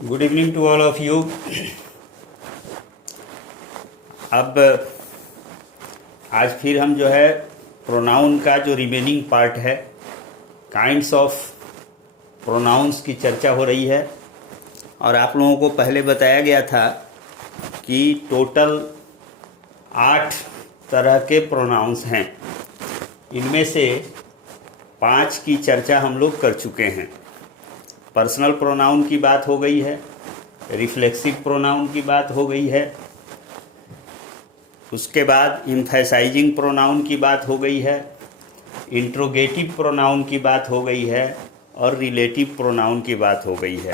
Good evening to all of you. अब आज फिर हम जो है प्रोनाउन का जो रिमेनिंग पार्ट है, काइंड्स ऑफ प्रोनाउंस की चर्चा हो रही है। और आप लोगों को पहले बताया गया था कि टोटल 8 तरह के प्रोनाउंस हैं। इनमें से 5 की चर्चा हम लोग कर चुके हैं। पर्सनल प्रोनाउन की बात हो गई है, रिफ्लेक्सिव प्रोनाउन की बात हो गई है, उसके बाद एम्फैसाइजिंग प्रोनाउन की बात हो गई है, इंट्रोगेटिव प्रोनाउन की बात हो गई है और रिलेटिव प्रोनाउन की बात हो गई है।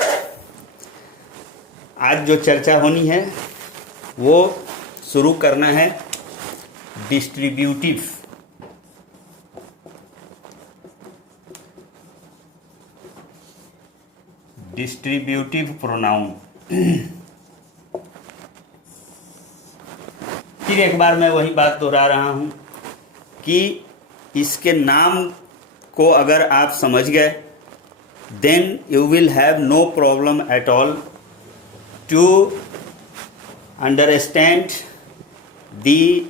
आज जो चर्चा होनी है वो शुरू करना है डिस्ट्रीब्यूटिव प्रोनाउन। फिर एक बार मैं वही बात दोहरा रहा हूँ कि इसके नाम को अगर आप समझ गए then you will have no problem at all to understand the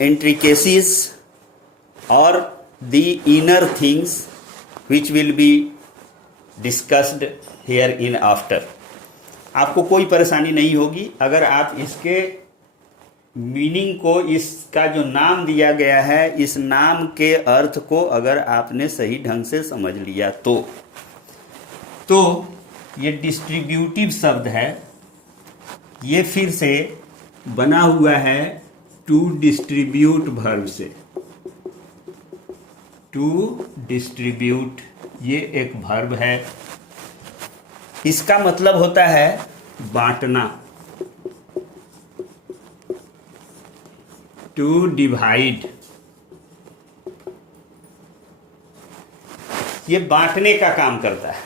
intricacies or the inner things which will be discussed here in after। आपको कोई परेशानी नहीं होगी अगर आप इसके मीनिंग को, इसका जो नाम दिया गया है, इस नाम के अर्थ को अगर आपने सही ढंग से समझ लिया तो ये डिस्ट्रीब्यूटिव शब्द है, ये फिर से बना हुआ है टू डिस्ट्रीब्यूट वर्ब से। टू डिस्ट्रीब्यूट ये एक वर्ब है। इसका मतलब होता है बांटना, टू डिवाइड। ये बांटने का काम करता है।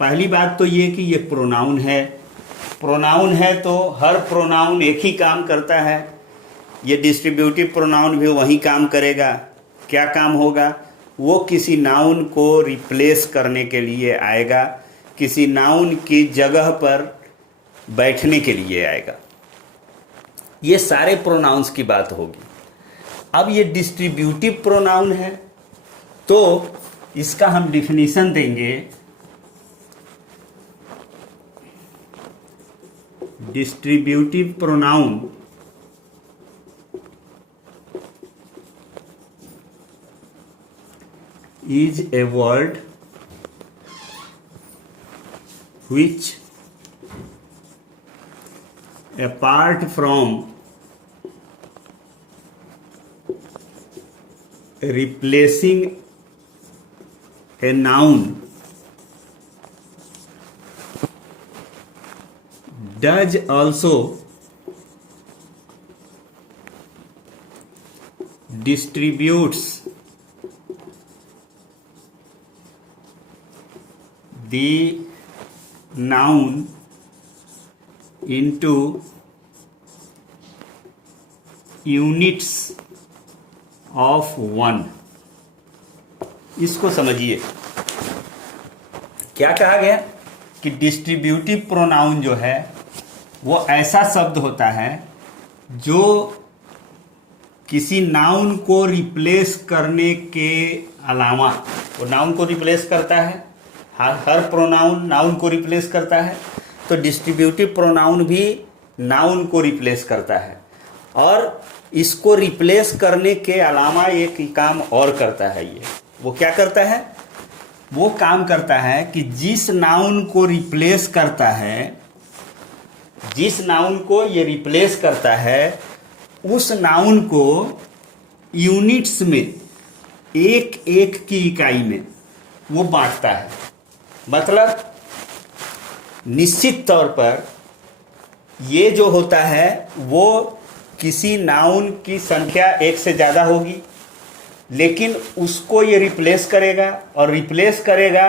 पहली बात तो ये कि ये प्रोनाउन है। प्रोनाउन है तो हर प्रोनाउन एक ही काम करता है। ये डिस्ट्रीब्यूटिव प्रोनाउन भी वही काम करेगा। क्या काम होगा? वो किसी नाउन को रिप्लेस करने के लिए आएगा, किसी नाउन की जगह पर बैठने के लिए आएगा। ये सारे प्रोनाउंस की बात होगी। अब ये डिस्ट्रीब्यूटिव प्रोनाउन है तो इसका हम डिफिनीशन देंगे। Distributive pronoun is a word which apart from replacing a noun does also distributes the noun into units of one। इसको समझिए। क्या कहा गया कि डिस्ट्रीब्यूटिव प्रोनाउन जो है वो ऐसा शब्द होता है जो किसी नाउन को रिप्लेस करने के अलावा, वो नाउन को रिप्लेस करता है। हर प्रोनाउन नाउन को रिप्लेस करता है, तो डिस्ट्रीब्यूटिव प्रोनाउन भी नाउन को रिप्लेस करता है। और इसको रिप्लेस करने के अलावा एक काम और करता है। ये वो क्या करता है? वो काम करता है कि जिस नाउन को रिप्लेस करता है, जिस नाउन को ये रिप्लेस करता है, उस नाउन को यूनिट्स में, एक एक की इकाई में वो बांटता है। मतलब निश्चित तौर पर ये जो होता है वो किसी नाउन की संख्या एक से ज़्यादा होगी, लेकिन उसको ये रिप्लेस करेगा और रिप्लेस करेगा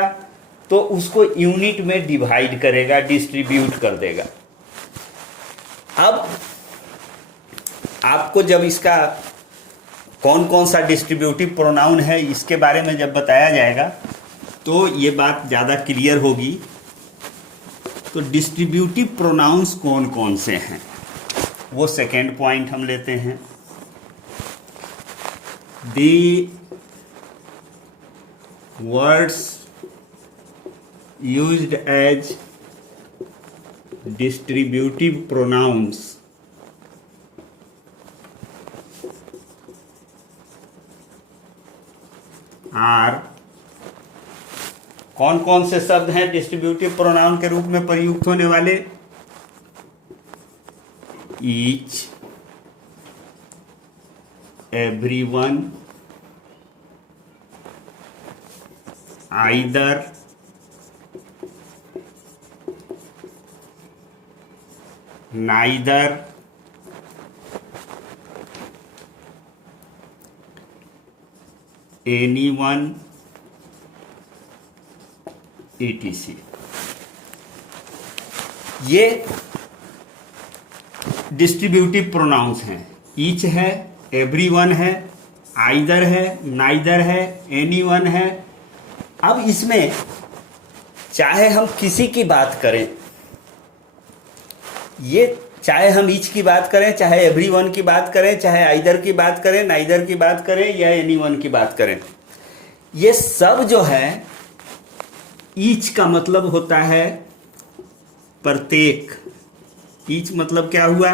तो उसको यूनिट में डिवाइड करेगा, डिस्ट्रीब्यूट कर देगा। अब आपको जब इसका कौन कौन सा डिस्ट्रीब्यूटिव प्रोनाउन है इसके बारे में जब बताया जाएगा तो ये बात ज़्यादा क्लियर होगी तो डिस्ट्रीब्यूटिव प्रोनाउंस कौन कौन से हैं, वो सेकेंड पॉइंट हम लेते हैं। The words used as distributive pronouns are, कौन कौन से शब्द हैं डिस्ट्रीब्यूटिव प्रोनाउन के रूप में प्रयुक्त होने वाले? Each, everyone, either, neither, anyone, etc। ये डिस्ट्रीब्यूटिव प्रोनाउंस हैं। ईच है, एवरीवन है, आइदर है, नाइदर है, एनीवन है। अब इसमें चाहे हम किसी की बात करें, ये चाहे हम ईच की बात करें, चाहे एवरीवन की बात करें, चाहे आइदर की बात करें, नाइदर की बात करें या एनीवन की बात करें, ये सब जो है, ईच का मतलब होता है प्रत्येक। ईच मतलब क्या हुआ?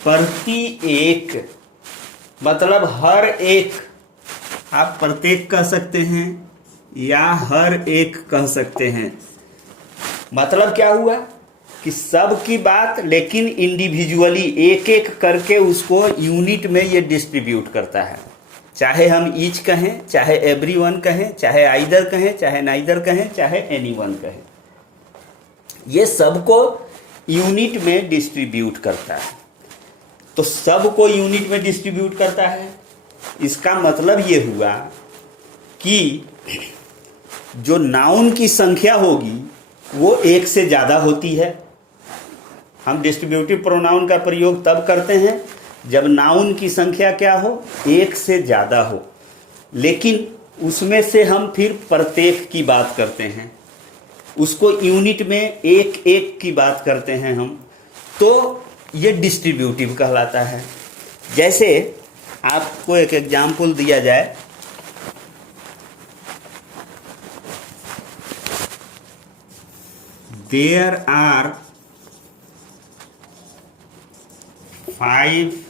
प्रति एक, मतलब हर एक। आप प्रत्येक कह सकते हैं या हर एक कह सकते हैं। मतलब क्या हुआ कि सब की बात, लेकिन इंडिविजुअली एक एक करके उसको यूनिट में ये डिस्ट्रीब्यूट करता है। चाहे हम ईच कहें, चाहे एवरीवन कहें, चाहे आइदर कहें, चाहे नाइदर कहें, चाहे एनीवन कहें, ये सबको यूनिट में डिस्ट्रीब्यूट करता है। तो सबको यूनिट में डिस्ट्रीब्यूट करता है, इसका मतलब ये हुआ कि जो नाउन की संख्या होगी वो एक से ज़्यादा होती है। हम डिस्ट्रीब्यूटिव प्रोनाउन का प्रयोग तब करते हैं जब नाउन की संख्या क्या हो? एक से ज़्यादा हो। लेकिन उसमें से हम फिर प्रत्येक की बात करते हैं, उसको यूनिट में एक एक की बात करते हैं हम, तो ये डिस्ट्रीब्यूटिव कहलाता है। जैसे आपको एक एग्जाम्पल दिया जाए, there are 5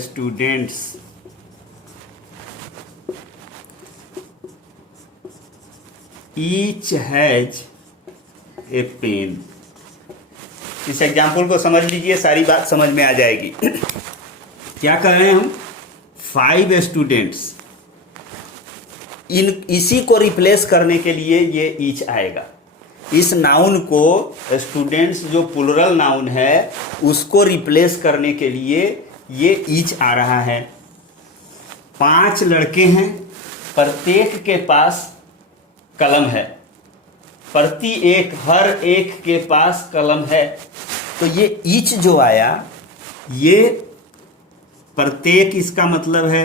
students each has a pen। इस एग्जाम्पल को समझ लीजिए, सारी बात समझ में आ जाएगी। क्या कर रहे हैं हम? 5 स्टूडेंट्स, इसी को रिप्लेस करने के लिए ये ईच आएगा। इस नाउन को, स्टूडेंट्स जो प्लुरल नाउन है, उसको रिप्लेस करने के लिए ये ईच आ रहा है। 5 लड़के हैं, प्रत्येक के पास कलम है, प्रति एक, हर एक के पास कलम है। तो ये ईच जो आया, ये प्रत्येक, इसका मतलब है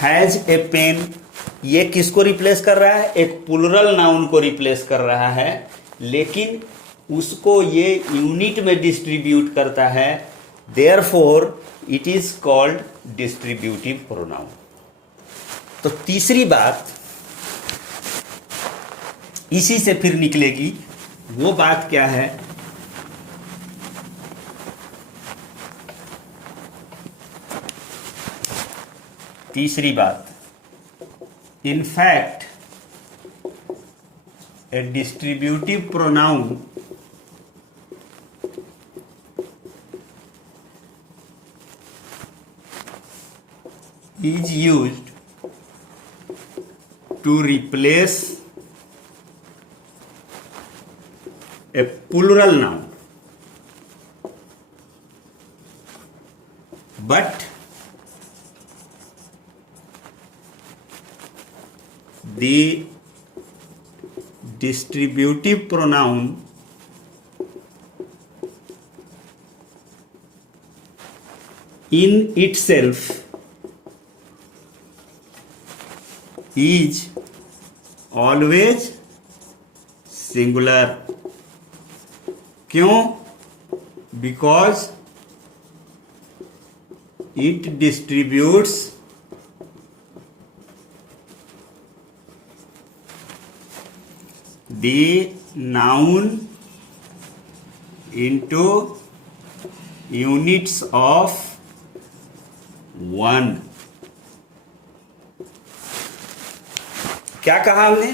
हैज ए पेन। ये किसको रिप्लेस कर रहा है? एक प्लुरल नाउन को रिप्लेस कर रहा है, लेकिन उसको ये यूनिट में डिस्ट्रीब्यूट करता है। Therefore it is called distributive pronoun. तो तीसरी बात इसी से फिर निकलेगी। वो बात क्या है? तीसरी बात, in fact a distributive pronoun is used to replace a plural noun, but the distributive pronoun in itself is always singular. क्यों? Because it distributes the noun into units of one। क्या कहा हमने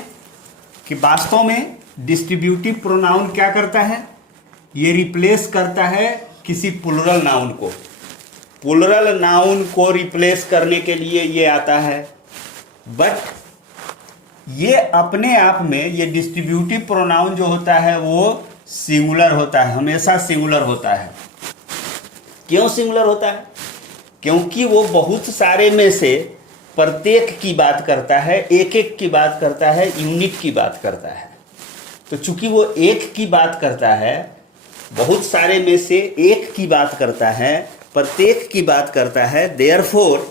कि वास्तव में डिस्ट्रीब्यूटिव प्रोनाउन क्या करता है? ये रिप्लेस करता है किसी प्लुरल नाउन को। प्लुरल नाउन को रिप्लेस करने के लिए ये आता है, बट ये अपने आप में ये डिस्ट्रीब्यूटिव प्रोनाउन जो होता है वो सिंगुलर होता है, हमेशा सिंगुलर होता है। क्यों सिंगुलर होता है? क्योंकि वो बहुत सारे में से प्रत्येक की बात करता है, एक एक की बात करता है, यूनिट की बात करता है। तो चूंकि वो एक की बात करता है, बहुत सारे में से एक की बात करता है, प्रत्येक की बात करता है, देयरफॉर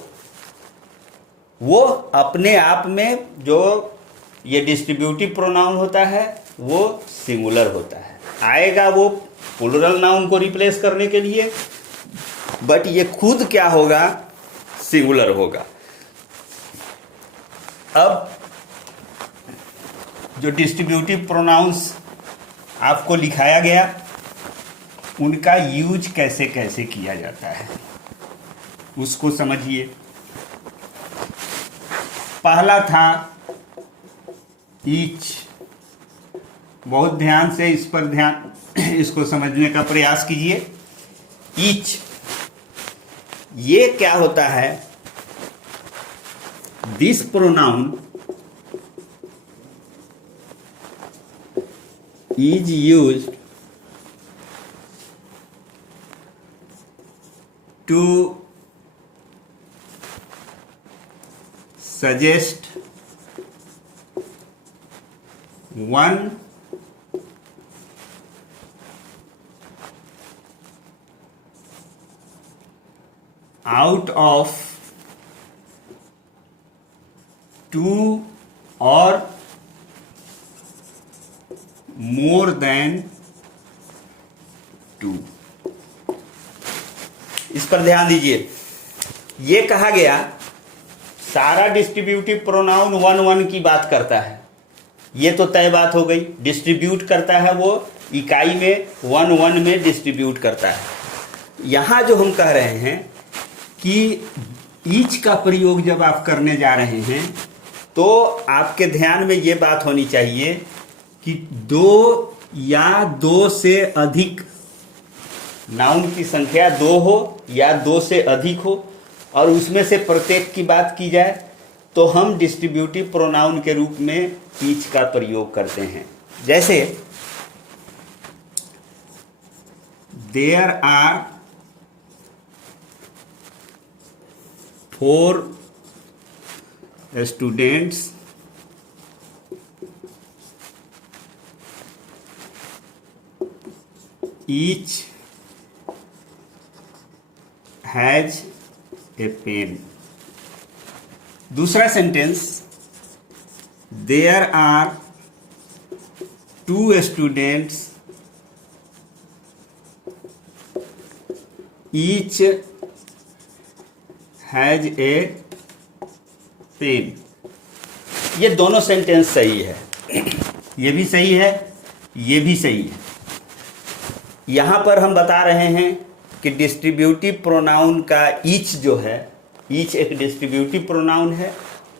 वो अपने आप में जो ये डिस्ट्रीब्यूटिव प्रोनाउन होता है वो सिंगुलर होता है। आएगा वो प्लुरल नाउन को रिप्लेस करने के लिए, बट ये खुद क्या होगा? सिंगुलर होगा। अब जो डिस्ट्रीब्यूटिव प्रोनाउंस आपको लिखाया गया, उनका यूज कैसे कैसे किया जाता है उसको समझिए। पहला था ईच। बहुत ध्यान से इस पर इसको समझने का प्रयास कीजिए। ईच ये क्या होता है? This pronoun is used to suggest one out of two or more than two। इस पर ध्यान दीजिए। ये कहा गया सारा डिस्ट्रीब्यूटिव प्रोनाउन वन वन की बात करता है, ये तो तय बात हो गई। डिस्ट्रीब्यूट करता है वो इकाई में, वन वन में डिस्ट्रीब्यूट करता है। यहाँ जो हम कह रहे हैं कि ईच का प्रयोग जब आप करने जा रहे हैं तो आपके ध्यान में ये बात होनी चाहिए कि दो या दो से अधिक नाउन की संख्या दो हो या दो से अधिक हो और उसमें से प्रत्येक की बात की जाए तो हम डिस्ट्रीब्यूटिव प्रोनाउन के रूप में ईच का प्रयोग करते हैं। जैसे there are 4 students each has a pen। दूसरा sentence there are 2 students each has a pen. ये दोनों सेंटेंस सही है, ये भी सही है, ये भी सही है। यहाँ पर हम बता रहे हैं कि डिस्ट्रीब्यूटिव प्रोनाउन का ईच जो है, ईच एक डिस्ट्रीब्यूटिव प्रोनाउन है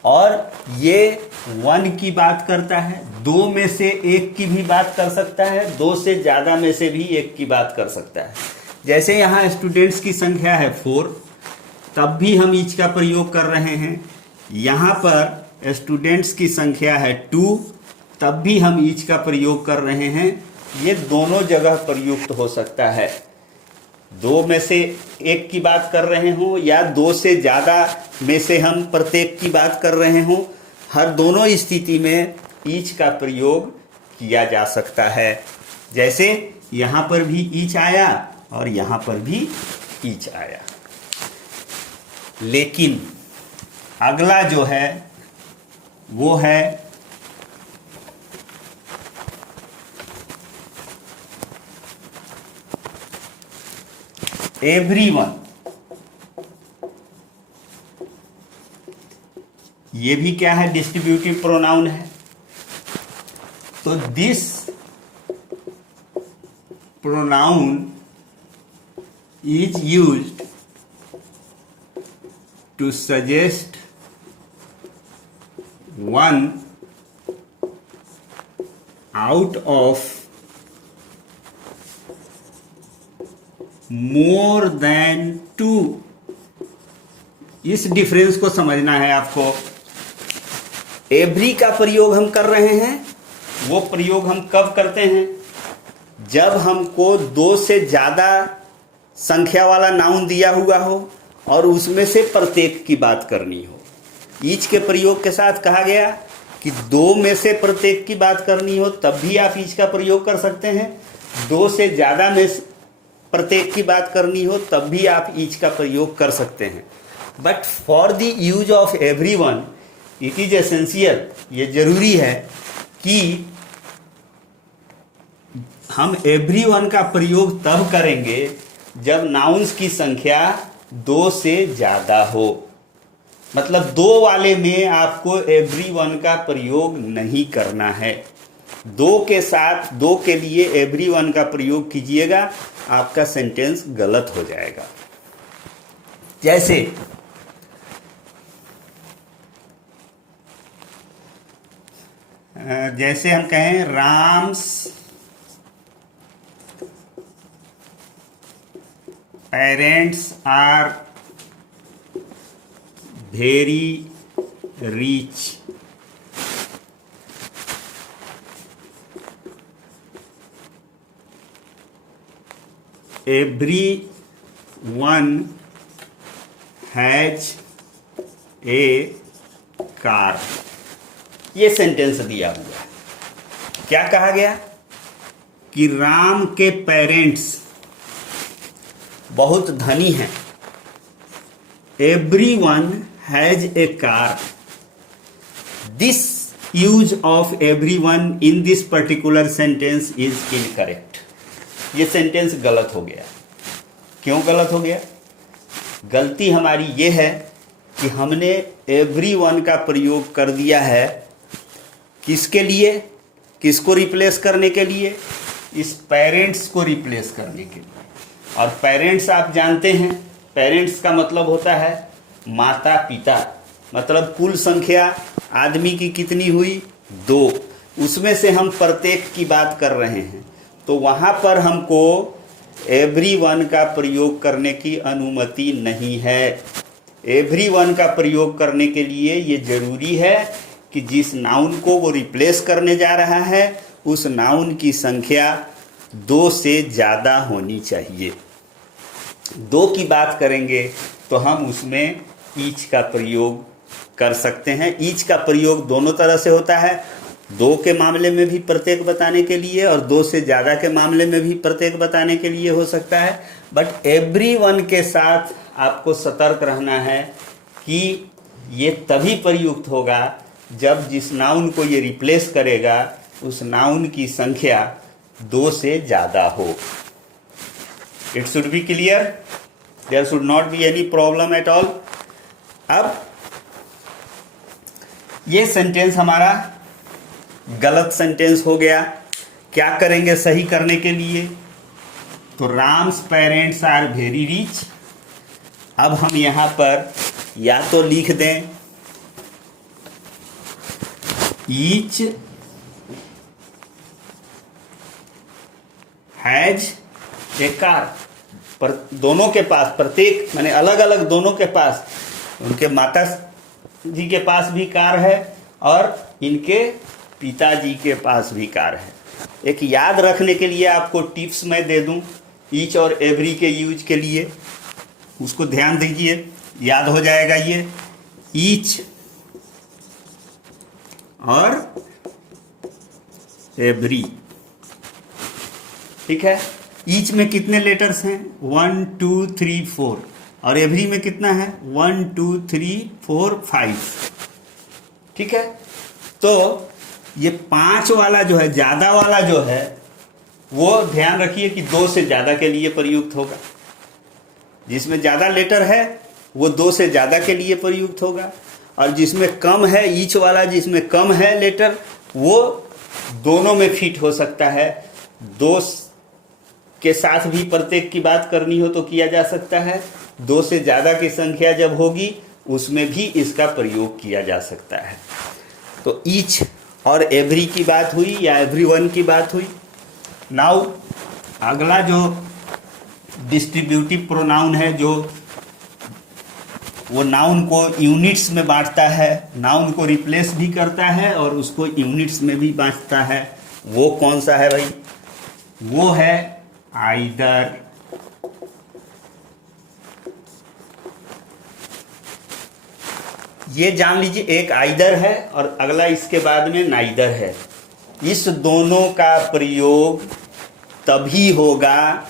और ये वन की बात करता है, दो में से एक की भी बात कर सकता है, दो से ज़्यादा में से भी एक की बात कर सकता है। जैसे यहाँ स्टूडेंट्स की संख्या है 4, तब भी हम ईच का प्रयोग कर रहे हैं। यहाँ पर स्टूडेंट्स की संख्या है 2, तब भी हम ईच का प्रयोग कर रहे हैं। ये दोनों जगह प्रयुक्त हो सकता है, दो में से एक की बात कर रहे हों या दो से ज़्यादा में से हम प्रत्येक की बात कर रहे हों, हर दोनों स्थिति में ईच का प्रयोग किया जा सकता है। जैसे यहाँ पर भी ईच आया और यहाँ पर भी ईच आया। लेकिन अगला जो है वो है एवरीवन, ये भी क्या है, डिस्ट्रीब्यूटिव प्रोनाउन है। तो this pronoun is used to suggest one out of more than two. इस डिफरेंस को समझना है आपको। एवरी का प्रयोग हम कर रहे हैं, वो प्रयोग हम कब करते हैं, जब हमको दो से ज्यादा संख्या वाला नाउन दिया हुआ हो और उसमें से प्रत्येक की बात करनी हो। ईच के प्रयोग के साथ कहा गया कि दो में से प्रत्येक की बात करनी हो तब भी आप ईच का प्रयोग कर सकते हैं, दो से ज्यादा में प्रत्येक की बात करनी हो तब भी आप ईच का प्रयोग कर सकते हैं। But for the use of everyone it is essential, ये जरूरी है कि हम एवरीवन का प्रयोग तब करेंगे जब नाउन्स की संख्या दो से ज्यादा हो। मतलब दो वाले में आपको एवरीवन का प्रयोग नहीं करना है। दो के साथ, दो के लिए एवरीवन का प्रयोग कीजिएगा, आपका सेंटेंस गलत हो जाएगा। जैसे हम कहें Ram's parents are very rich, everyone has a car। ये सेंटेंस दिया हुआ है। क्या कहा गया कि राम के पेरेंट्स बहुत धनी हैं। everyone has a car। this use of everyone in this particular sentence is incorrect। ये सेंटेंस गलत हो गया। क्यों गलत हो गया? गलती हमारी ये है कि हमने एवरीवन का प्रयोग कर दिया है किसके लिए, किसको रिप्लेस करने के लिए, इस पेरेंट्स को रिप्लेस करने के लिए। और पेरेंट्स आप जानते हैं, पेरेंट्स का मतलब होता है माता पिता। मतलब कुल संख्या आदमी की कितनी हुई, दो, उसमें से हम प्रत्येक की बात कर रहे हैं, तो वहाँ पर हमको एवरीवन का प्रयोग करने की अनुमति नहीं है। एवरीवन का प्रयोग करने के लिए ये जरूरी है कि जिस नाउन को वो रिप्लेस करने जा रहा है उस नाउन की संख्या दो से ज़्यादा होनी चाहिए। दो की बात करेंगे तो हम उसमें ईच का प्रयोग कर सकते हैं। ईच का प्रयोग दोनों तरह से होता है, दो के मामले में भी प्रत्येक बताने के लिए और दो से ज़्यादा के मामले में भी प्रत्येक बताने के लिए हो सकता है। बट एवरीवन के साथ आपको सतर्क रहना है कि ये तभी प्रयुक्त होगा जब जिस नाउन को ये रिप्लेस करेगा उस नाउन की संख्या दो से ज़्यादा हो। It should be clear, there should not be any problem at all. अब ये सेंटेंस हमारा गलत सेंटेंस हो गया। क्या करेंगे सही करने के लिए? तो Ram's parents are very rich. अब हम यहाँ पर या तो लिख दें ईच हैज ए कार। पर दोनों के पास, प्रत्येक माने अलग अलग दोनों के पास, उनके माता जी के पास भी कार है और इनके पिताजी के पास भी कार है। एक याद रखने के लिए आपको टिप्स मैं दे दूं ईच और एवरी के यूज के लिए, उसको ध्यान दीजिए, याद हो जाएगा ये। ईच और एवरी, ठीक है। ईच में कितने लेटर्स हैं? 1 2 3 4। और एवरी में कितना है? 1 2 3 4 5। ठीक है। तो ये 5 वाला जो है, ज्यादा वाला जो है, वो ध्यान रखिए कि 2 से ज्यादा के लिए प्रयुक्त होगा। जिसमें ज़्यादा लेटर है वो 2 से ज़्यादा के लिए प्रयुक्त होगा, और जिसमें कम है, ईच वाला जिसमें कम है लेटर, वो दोनों में फिट हो सकता है। 2 के साथ भी प्रत्येक की बात करनी हो तो किया जा सकता है, 2 से ज़्यादा की संख्या जब होगी उसमें भी इसका प्रयोग किया जा सकता है। तो ईच और एवरी की बात हुई या एवरीवन की बात हुई। नाउ अगला जो डिस्ट्रीब्यूटिव प्रोनाउन है, जो वो नाउन को यूनिट्स में बांटता है, नाउन को रिप्लेस भी करता है और उसको यूनिट्स में भी बांटता है, वो कौन सा है भाई? वो है आइदर। ये जान लीजिए, एक आइदर है और अगला इसके बाद में नाइदर है। इस दोनों का प्रयोग तभी होगा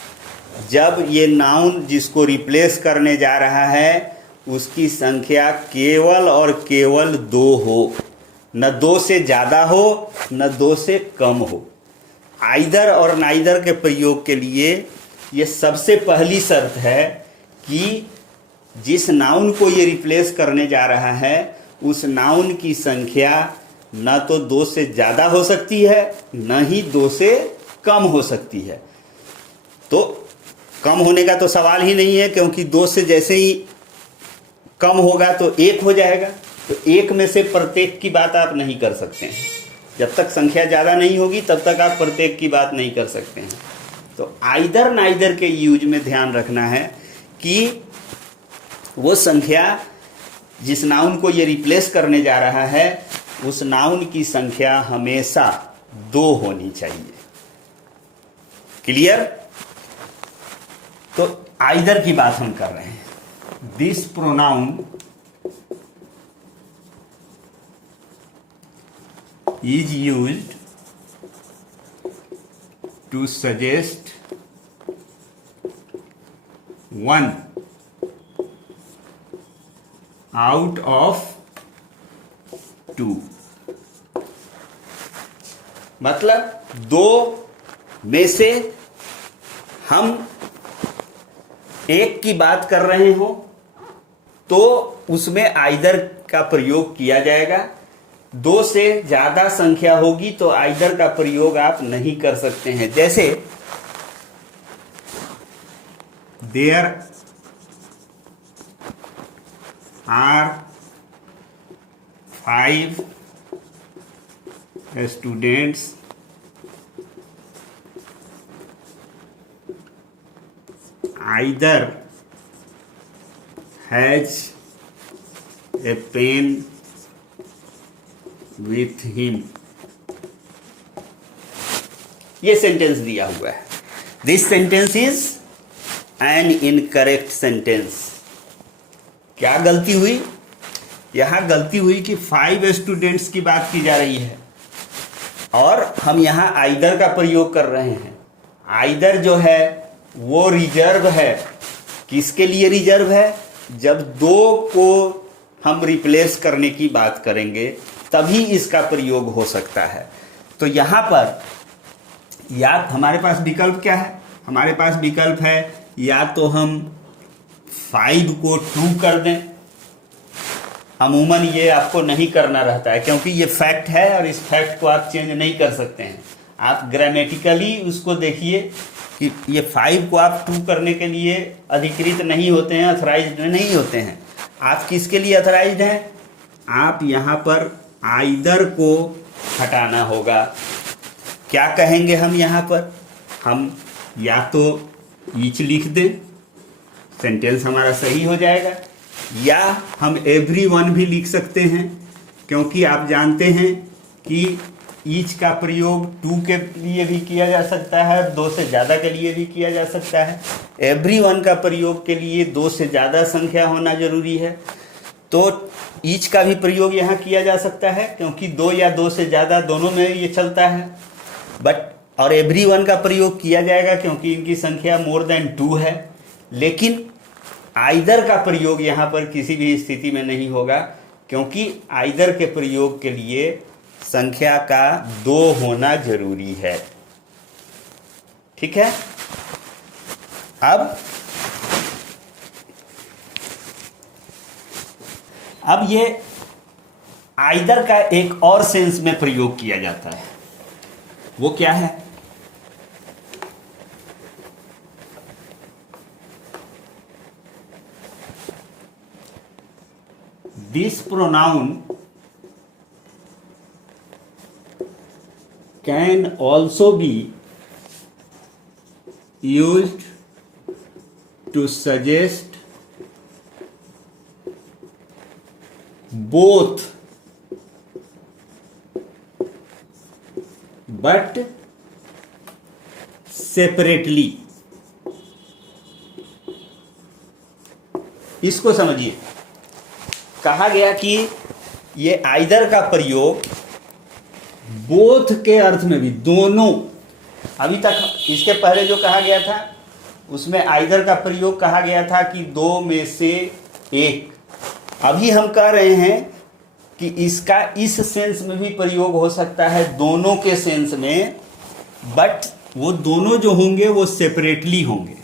जब ये नाउन जिसको रिप्लेस करने जा रहा है उसकी संख्या केवल और केवल 2 हो, न 2 से ज़्यादा हो न 2 से कम हो। आइदर और नाइदर के प्रयोग के लिए ये सबसे पहली शर्त है कि जिस नाउन को ये रिप्लेस करने जा रहा है उस नाउन की संख्या न तो 2 से ज़्यादा हो सकती है न ही 2 से कम हो सकती है। तो कम होने का तो सवाल ही नहीं है, क्योंकि 2 से जैसे ही कम होगा तो 1 हो जाएगा। तो 1 में से प्रत्येक की बात आप नहीं कर सकते हैं। जब तक संख्या ज़्यादा नहीं होगी तब तक आप प्रत्येक की बात नहीं कर सकते हैं। तो आइदर नाइदर के यूज में ध्यान रखना है कि वो संख्या जिस नाउन को ये रिप्लेस करने जा रहा है उस नाउन की संख्या हमेशा 2 होनी चाहिए। क्लियर? तो आइदर की बात हम कर रहे हैं। This pronoun is used to suggest one out of two, मतलब 2 में से हम 1 की बात कर रहे हो तो उसमें आइदर का प्रयोग किया जाएगा। 2 से ज़्यादा संख्या होगी तो आइदर का प्रयोग आप नहीं कर सकते हैं। जैसे there are 5 students either has a pen with him. ये सेंटेंस दिया हुआ है। This sentence is an incorrect sentence. क्या गलती हुई? यहां गलती हुई कि 5 स्टूडेंट्स की बात की जा रही है और हम यहां आइदर का प्रयोग कर रहे हैं। आइदर जो है वो रिजर्व है। किसके लिए रिजर्व है? जब 2 को हम रिप्लेस करने की बात करेंगे तभी इसका प्रयोग हो सकता है। तो यहां पर या हमारे पास विकल्प क्या है? हमारे पास विकल्प है या तो हम 5 को 2 कर दें। अमूमन ये आपको नहीं करना रहता है क्योंकि ये फैक्ट है और इस फैक्ट को आप चेंज नहीं कर सकते हैं। आप ग्रामेटिकली उसको देखिए कि ये 5 को आप 2 करने के लिए अधिकृत नहीं होते हैं, अथराइज्ड नहीं होते हैं। आप किसके लिए अथराइज्ड हैं? आप यहाँ पर आइदर को हटाना होगा। क्या कहेंगे हम यहाँ पर? हम या तो ईच लिख दें, सेंटेंस हमारा सही हो जाएगा, या हम एवरीवन भी लिख सकते हैं क्योंकि आप जानते हैं कि ईच का प्रयोग 2 के लिए भी किया जा सकता है, 2 से ज़्यादा के लिए भी किया जा सकता है। एवरीवन का प्रयोग के लिए 2 से ज़्यादा संख्या होना जरूरी है। तो ईच का भी प्रयोग यहाँ किया जा सकता है क्योंकि 2 या 2 से ज़्यादा दोनों में ये चलता है। और एवरीवन का प्रयोग किया जाएगा क्योंकि इनकी संख्या मोर देन 2 है। लेकिन आइदर का प्रयोग यहाँ पर किसी भी स्थिति में नहीं होगा क्योंकि आइदर के प्रयोग के लिए संख्या का 2 होना जरूरी है। ठीक है? अब अब ये आइदर का एक और सेंस में प्रयोग किया जाता है, वो क्या है? This pronoun can also be used to suggest both but separately। इसको समझिए, कहा गया कि ये आइदर का प्रयोग बोथ के अर्थ में भी, दोनों। अभी तक इसके पहले जो कहा गया था उसमें आइदर का प्रयोग कहा गया था कि दो में से एक। अभी हम कह रहे हैं कि इसका इस सेंस में भी प्रयोग हो सकता है, दोनों के सेंस में, बट वो दोनों जो होंगे वो सेपरेटली होंगे।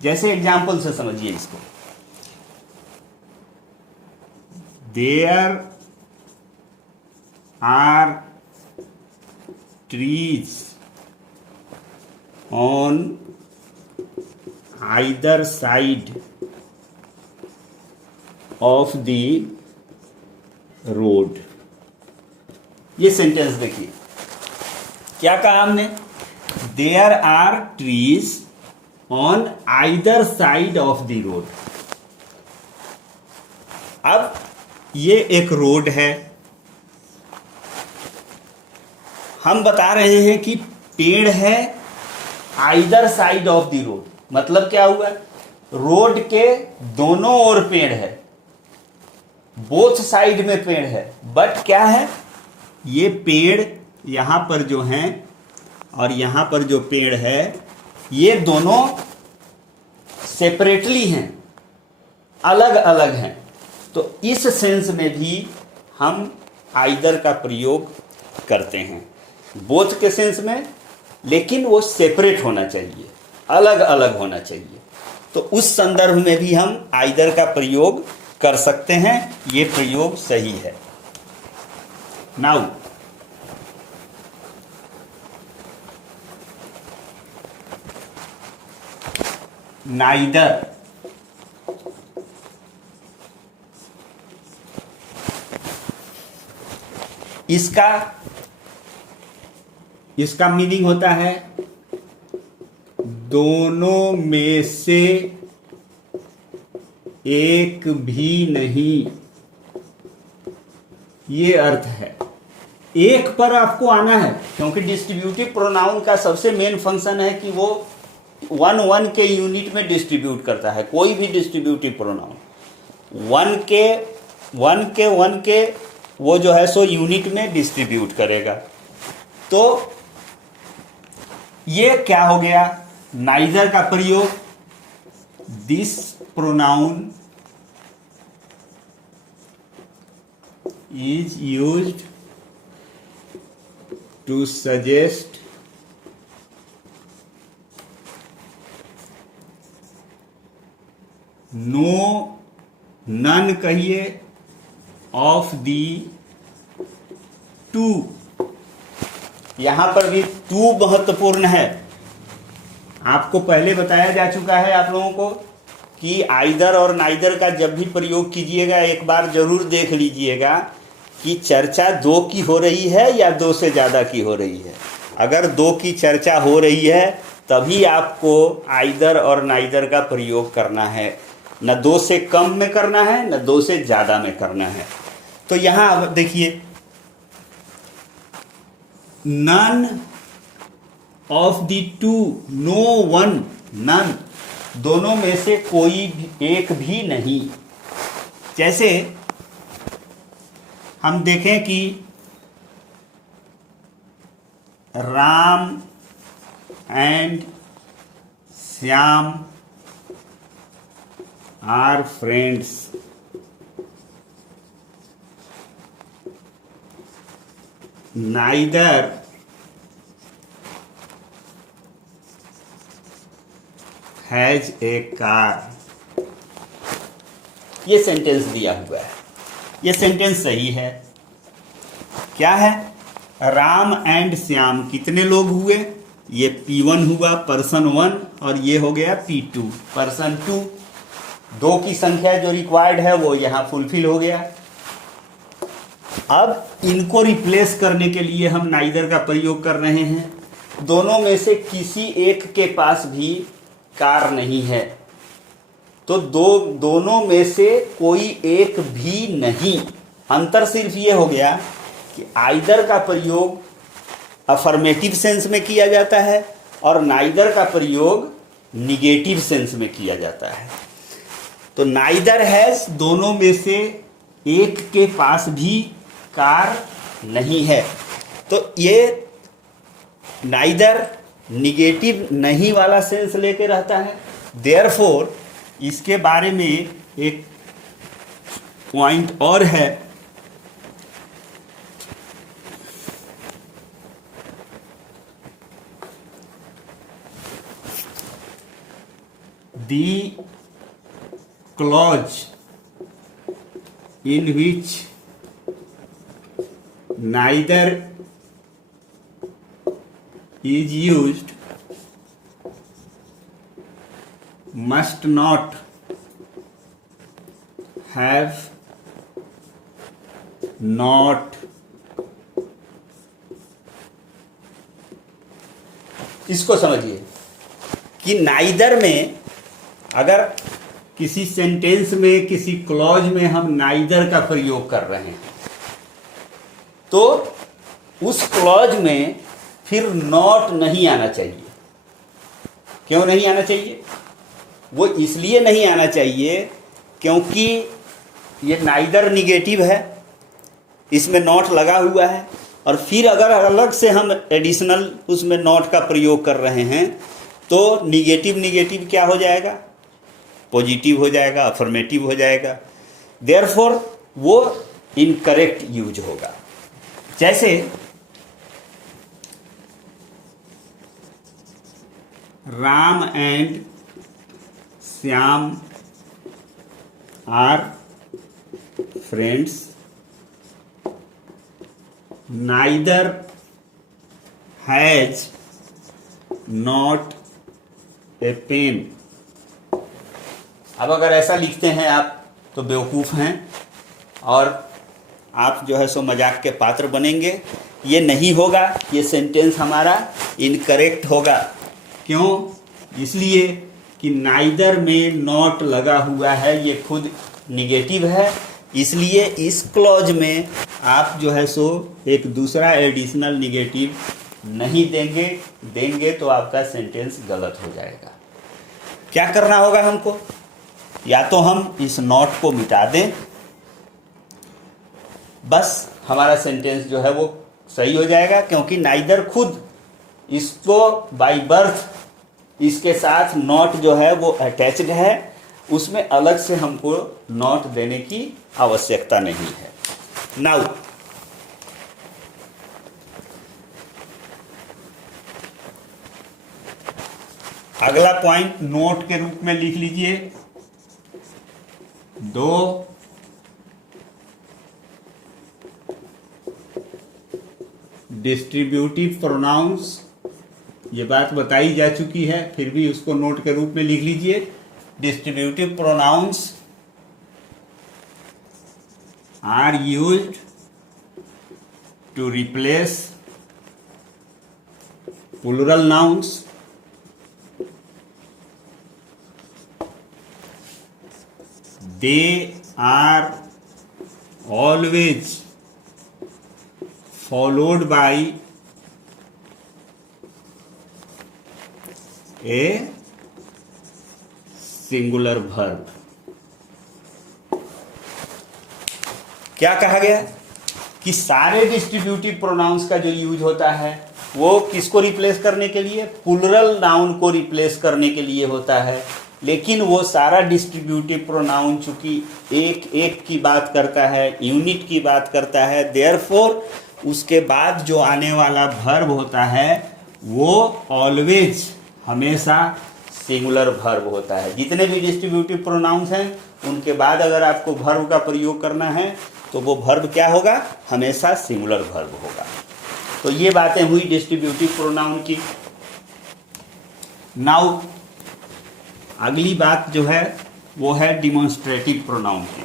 जैसे एग्जाम्पल से समझिए इसको, there are trees on either side of the road. ये सेंटेंस देखिए, क्या कहा हमने? There are trees on either side of the road. अब ये एक रोड है, हम बता रहे हैं कि पेड़ है either side of the road. मतलब क्या हुआ? रोड के दोनों ओर पेड़ है, बोथ साइड में पेड़ है, बट क्या है? ये पेड़ यहां पर जो हैं और यहां पर जो पेड़ है, ये दोनों सेपरेटली हैं, अलग अलग हैं। तो इस सेंस में भी हम आइदर का प्रयोग करते हैं, बोथ के सेंस में, लेकिन वो सेपरेट होना चाहिए, अलग अलग होना चाहिए। तो उस संदर्भ में भी हम आइदर का प्रयोग कर सकते हैं, ये प्रयोग सही है। नाउ नाइदर, इसका मीनिंग होता है दोनों में से एक भी नहीं, ये अर्थ है। एक पर आपको आना है, क्योंकि डिस्ट्रीब्यूटिव प्रोनाउन का सबसे मेन फंक्शन है कि वो वन के यूनिट में डिस्ट्रीब्यूट करता है। कोई भी डिस्ट्रीब्यूटिव प्रोनाउन वन के वो जो है सो यूनिट में डिस्ट्रीब्यूट करेगा। तो ये क्या हो गया? नाइदर का प्रयोग, this pronoun is used to suggest no, none कहिए, of the two। यहां पर भी टू महत्वपूर्ण है। आपको पहले बताया जा चुका है आप लोगों को कि आइदर और नाइदर का जब भी प्रयोग कीजिएगा एक बार जरूर देख लीजिएगा कि चर्चा दो की हो रही है या दो से ज़्यादा की हो रही है। अगर दो की चर्चा हो रही है तभी आपको आइदर और नाइदर का प्रयोग करना है, न दो से कम में करना है न दो से ज़्यादा में करना है। तो यहाँ अब देखिए, none of the two, no one, none, दोनों में से कोई भी, एक भी नहीं। जैसे हम देखें कि Ram and Shyam are friends. Neither has a car. ये सेंटेंस दिया हुआ है। ये सेंटेंस सही है। क्या है? राम एंड श्याम कितने लोग हुए? ये P1 हुआ, पर्सन 1, और ये हो गया P2, पर्सन 2। दो की संख्या जो रिक्वायर्ड है वो यहाँ फुलफिल हो गया। अब इनको रिप्लेस करने के लिए हम नाइदर का प्रयोग कर रहे हैं। दोनों में से किसी एक के पास भी कार नहीं है, तो दोनों में से कोई एक भी नहीं। अंतर सिर्फ ये हो गया कि आइदर का प्रयोग अफर्मेटिव सेंस में किया जाता है और नाइदर का प्रयोग निगेटिव सेंस में किया जाता है। तो नाइदर हैज, दोनों में से एक के पास भी कार नहीं है, तो ये नाइदर निगेटिव नहीं वाला सेंस लेके रहता है। देयरफॉर इसके बारे में एक पॉइंट और है, the clause in which neither is used must not have not। इसको समझिए कि नाइदर में अगर किसी सेंटेंस में, किसी क्लॉज में हम नाइदर का प्रयोग कर रहे हैं तो उस क्लॉज में फिर नॉट नहीं आना चाहिए। क्यों नहीं आना चाहिए? वो इसलिए नहीं आना चाहिए क्योंकि ये नाइदर निगेटिव है, इसमें नॉट लगा हुआ है, और फिर अगर अलग से हम एडिशनल उसमें नॉट का प्रयोग कर रहे हैं तो निगेटिव निगेटिव क्या हो जाएगा? पॉजिटिव हो जाएगा, अफर्मेटिव हो जाएगा। देयरफॉर वो इनकरेक्ट यूज होगा। जैसे Ram and Shyam are friends, neither has not a pen. अब अगर ऐसा लिखते हैं आप तो बेवकूफ़ हैं और आप जो है सो मजाक के पात्र बनेंगे। ये नहीं होगा, ये सेंटेंस हमारा इनकरेक्ट होगा। क्यों? इसलिए कि नाइदर में नॉट लगा हुआ है, ये खुद निगेटिव है, इसलिए इस क्लॉज में आप जो है सो एक दूसरा एडिशनल निगेटिव नहीं देंगे तो आपका सेंटेंस गलत हो जाएगा। क्या करना होगा हमको? या तो हम इस नॉट को मिटा दें, बस हमारा सेंटेंस जो है वो सही हो जाएगा, क्योंकि नाइदर खुद इसको बाय बर्थ इसके साथ नॉट जो है वो अटैच्ड है, उसमें अलग से हमको नॉट देने की आवश्यकता नहीं है। नाउ अगला पॉइंट नोट के रूप में लिख लीजिए। दो डिस्ट्रीब्यूटिव प्रोनाउंस, ये बात बताई जा चुकी है, फिर भी उसको नोट के रूप में लिख लीजिए। Distributive pronouns are used to replace plural nouns they are always followed by a singular verb। क्या कहा गया कि सारे डिस्ट्रीब्यूटिव प्रोनाउंस का जो यूज होता है वो किसको रिप्लेस करने के लिए? प्लूरल नाउन को रिप्लेस करने के लिए होता है। लेकिन वो सारा डिस्ट्रीब्यूटिव प्रोनाउन चूंकि एक एक की बात करता है, यूनिट की बात करता है, देयरफॉर उसके बाद जो आने वाला वर्ब होता है वो ऑलवेज, हमेशा सिंगुलर वर्ब होता है। जितने भी डिस्ट्रीब्यूटिव प्रोनाउंस हैं उनके बाद अगर आपको वर्ब का प्रयोग करना है तो वो वर्ब क्या होगा, हमेशा सिंगुलर वर्ब होगा। तो ये बातें हुई डिस्ट्रीब्यूटिव प्रोनाउन की। नाउ अगली बात जो है वो है डिमॉन्स्ट्रेटिव प्रोनाउन की।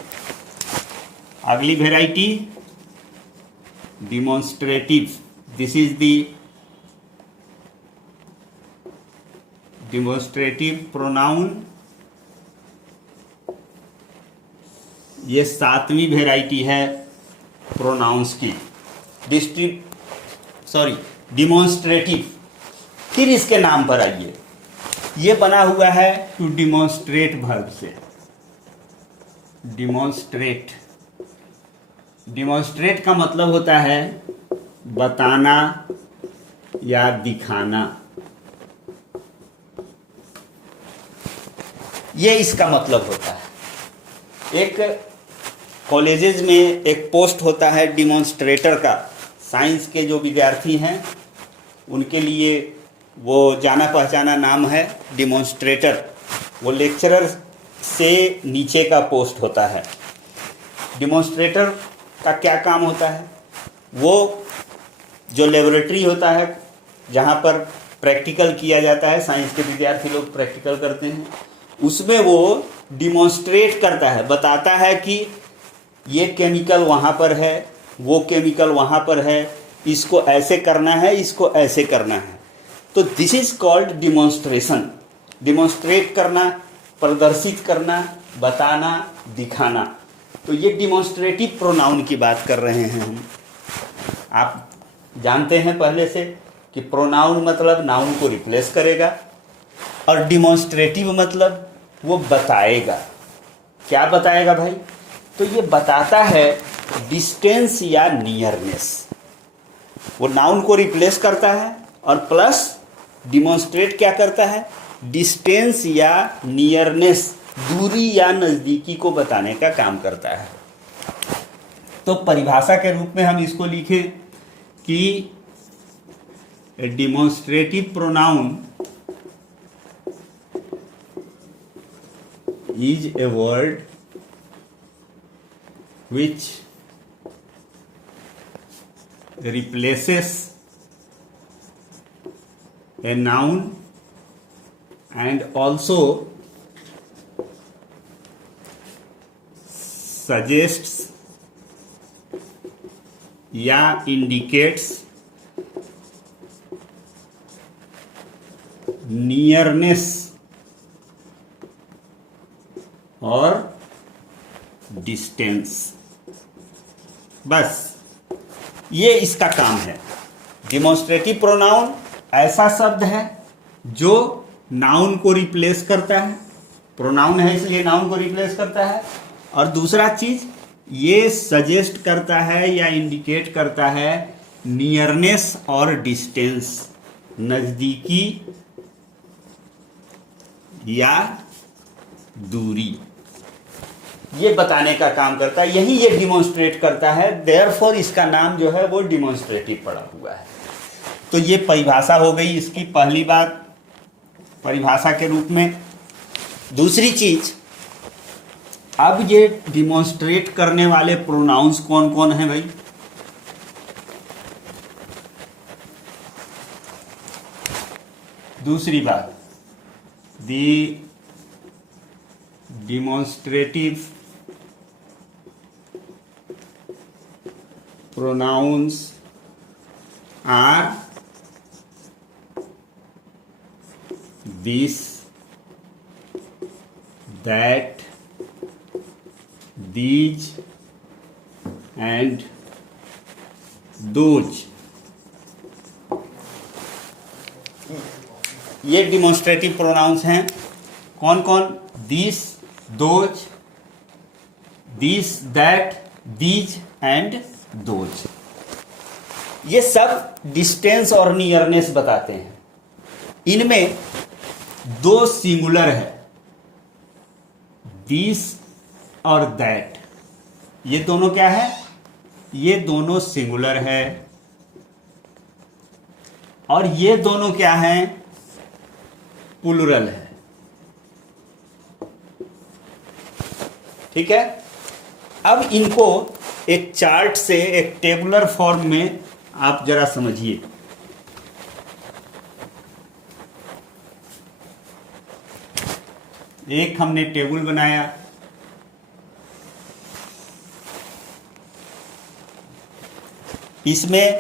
अगली variety demonstrative, this is the demonstrative pronoun. ये 7वीं वेराइटी है प्रोनाउंस की। डिमॉन्स्ट्रेटिव। फिर इसके नाम पर आइए, ये बना हुआ है टू डिमॉन्स्ट्रेट वर्ब से। डिमॉन्स्ट्रेट, डिमॉन्स्ट्रेट का मतलब होता है बताना या दिखाना, ये इसका मतलब होता है। एक कॉलेजेस में एक पोस्ट होता है डिमॉन्स्ट्रेटर का। साइंस के जो विद्यार्थी हैं उनके लिए वो जाना पहचाना नाम है डिमॉन्स्ट्रेटर। वो लेक्चरर से नीचे का पोस्ट होता है। डिमॉन्स्ट्रेटर का क्या काम होता है, वो जो लेबोरेटरी होता है जहाँ पर प्रैक्टिकल किया जाता है, साइंस के विद्यार्थी लोग प्रैक्टिकल करते हैं, उसमें वो डिमॉन्स्ट्रेट करता है, बताता है कि ये केमिकल वहाँ पर है, वो केमिकल वहाँ पर है, इसको ऐसे करना है, इसको ऐसे करना है। तो this is called demonstration. Demonstrate करना, प्रदर्शित करना, बताना, दिखाना। तो ये डिमॉन्स्ट्रेटिव प्रोनाउन की बात कर रहे हैं हम। आप जानते हैं पहले से कि प्रोनाउन मतलब नाउन को रिप्लेस करेगा, और डिमॉन्स्ट्रेटिव मतलब वो बताएगा। क्या बताएगा भाई, तो ये बताता है डिस्टेंस या नियरनेस। वो नाउन को रिप्लेस करता है और प्लस डिमॉन्स्ट्रेट क्या करता है, डिस्टेंस या नियरनेस, दूरी या नज़दीकी को बताने का काम करता है। तो परिभाषा के रूप में हम इसको लिखें कि demonstrative pronoun is a word which replaces a noun and also suggests या indicates nearness और डिस्टेंस। बस ये इसका काम है। डिमॉन्स्ट्रेटिव प्रोनाउन ऐसा शब्द है जो नाउन को रिप्लेस करता है, प्रोनाउन है इसलिए नाउन को रिप्लेस करता है, और दूसरा चीज ये सजेस्ट करता है या इंडिकेट करता है नियरनेस और डिस्टेंस, नज़दीकी या दूरी, ये बताने का काम करता है। यही ये डिमॉन्स्ट्रेट करता है, देयरफॉर इसका नाम जो है वो डिमॉन्स्ट्रेटिव पड़ा हुआ है। तो ये परिभाषा हो गई इसकी पहली बात परिभाषा के रूप में। दूसरी चीज, अब ये डिमॉन्स्ट्रेट करने वाले प्रोनाउंस कौन कौन हैं भाई? दूसरी बात, दी demonstrative pronouns are this, that, these and those। ये डिमॉन्स्ट्रेटिव प्रोनाउंस हैं। कौन कौन? This, those, this, that, these and those. ये सब डिस्टेंस और नियरनेस बताते हैं। इनमें दो सिंगुलर है, दिस और दैट। ये दोनों क्या है? ये दोनों सिंगुलर है, और ये दोनों क्या हैं? प्लूरल है। ठीक है। अब इनको एक चार्ट से, एक टेबुलर फॉर्म में आप जरा समझिए। एक हमने टेबल बनाया, इसमें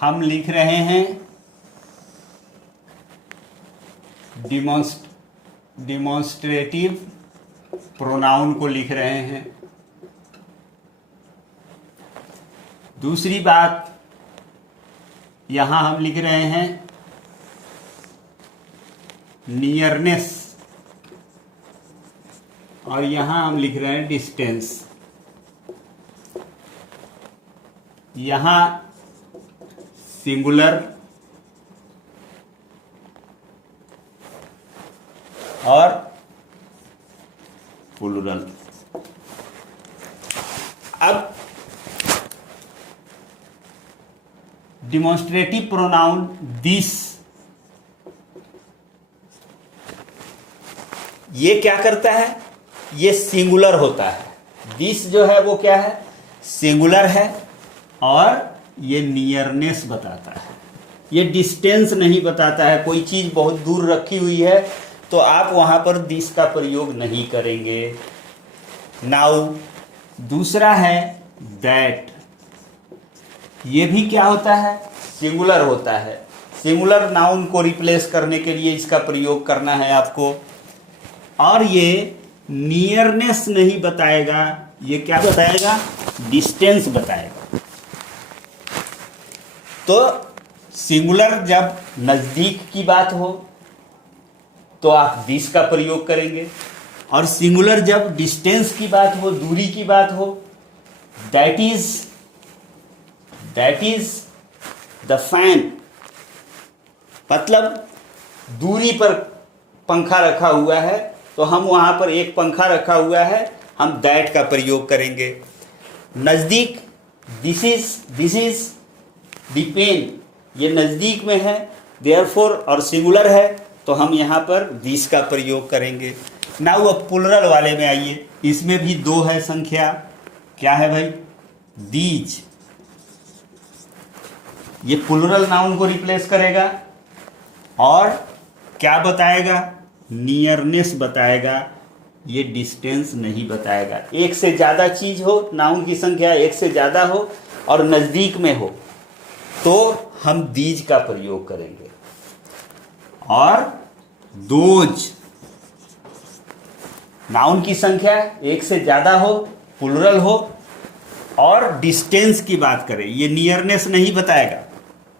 हम लिख रहे हैं डिमॉन्स्ट्रेटिव प्रोनाउन को लिख रहे हैं। दूसरी बात, यहां हम लिख रहे हैं नियरनेस, और यहां हम लिख रहे हैं डिस्टेंस। यहां सिंगुलर और प्लूरल। अब डिमॉन्स्ट्रेटिव प्रोनाउन दिस, ये क्या करता है? ये सिंगुलर होता है। दिस जो है वो क्या है? सिंगुलर है, और ये नियरनेस बताता है, ये डिस्टेंस नहीं बताता है। कोई चीज बहुत दूर रखी हुई है तो आप वहां पर दिस का प्रयोग नहीं करेंगे। नाउ दूसरा है दैट, ये भी क्या होता है? सिंगुलर होता है। सिंगुलर नाउन को रिप्लेस करने के लिए इसका प्रयोग करना है आपको। और ये नियरनेस नहीं बताएगा, ये क्या बताएगा? डिस्टेंस बताएगा। तो सिंगुलर जब नजदीक की बात हो तो आप दिस का प्रयोग करेंगे, और सिंगुलर जब डिस्टेंस की बात हो, दूरी की बात हो, दैट इज द फैन। मतलब दूरी पर पंखा रखा हुआ है तो हम वहां पर एक पंखा रखा हुआ है, हम दैट का प्रयोग करेंगे। नजदीक, दिस इज द पेन, ये नजदीक में है, देयरफॉर, और सिंगुलर है तो हम यहां पर दिस का प्रयोग करेंगे। नाउ अब प्लूरल वाले में आइए। इसमें भी दो है संख्या, क्या है भाई? दीज। ये प्लूरल नाउन को रिप्लेस करेगा और क्या बताएगा? नियरनेस बताएगा, ये डिस्टेंस नहीं बताएगा। एक से ज्यादा चीज हो, नाउन की संख्या एक से ज्यादा हो और नजदीक में हो तो हम दीज का प्रयोग करेंगे। और दोज, नाउन की संख्या एक से ज्यादा हो, प्लूरल हो और डिस्टेंस की बात करें, ये नियरनेस नहीं बताएगा।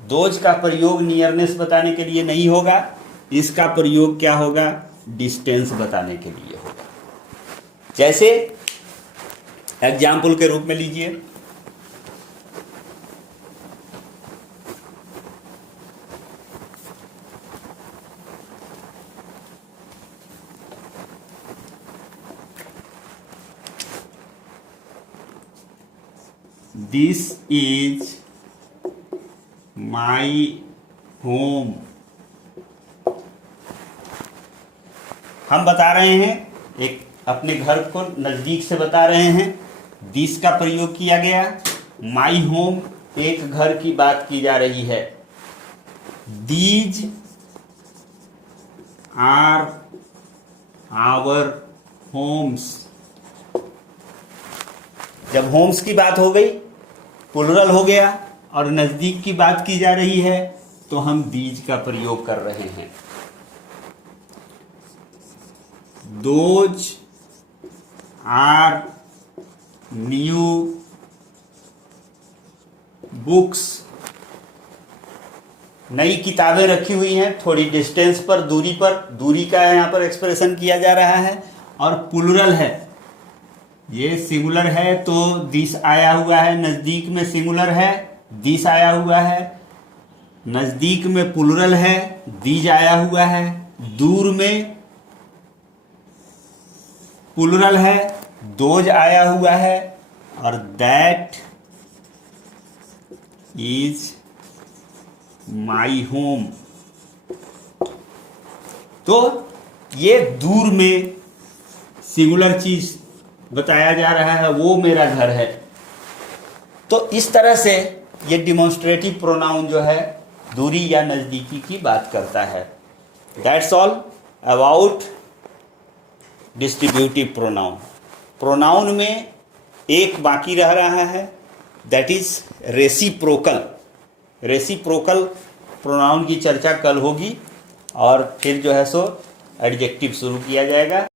दोज का प्रयोग नियरनेस बताने के लिए नहीं होगा, इसका प्रयोग क्या होगा? डिस्टेंस बताने के लिए होगा। जैसे एग्जाम्पल के रूप में लीजिए, दिस इज माई होम। हम बता रहे हैं, एक अपने घर को नजदीक से बता रहे हैं, दिस का प्रयोग किया गया। माई होम, एक घर की बात की जा रही है। These are our homes. जब होम्स की बात हो गई, प्लूरल हो गया और नजदीक की बात की जा रही है तो हम दीज का प्रयोग कर रहे हैं। Those are new books. नई किताबें रखी हुई हैं, थोड़ी डिस्टेंस पर, दूरी का यहाँ पर एक्सप्रेशन किया जा रहा है। और प्लूरल है, ये सिंगुलर है तो दिस आया हुआ है, नजदीक में सिंगुलर है, दिस आया हुआ है। नजदीक में प्लूरल है, दीज आया हुआ है। दूर में प्लूरल है, दोज आया हुआ है। और दैट इज माई होम। तो ये दूर में सिंगुलर चीज बताया जा रहा है वो मेरा घर है। तो इस तरह से ये डिमॉन्स्ट्रेटिव प्रोनाउन जो है दूरी या नज़दीकी की बात करता है। That's all about distributive pronoun. Pronoun में एक बाकी रह रहा है, that is reciprocal. Reciprocal pronoun की चर्चा कल होगी और फिर जो है सो एडजेक्टिव शुरू किया जाएगा।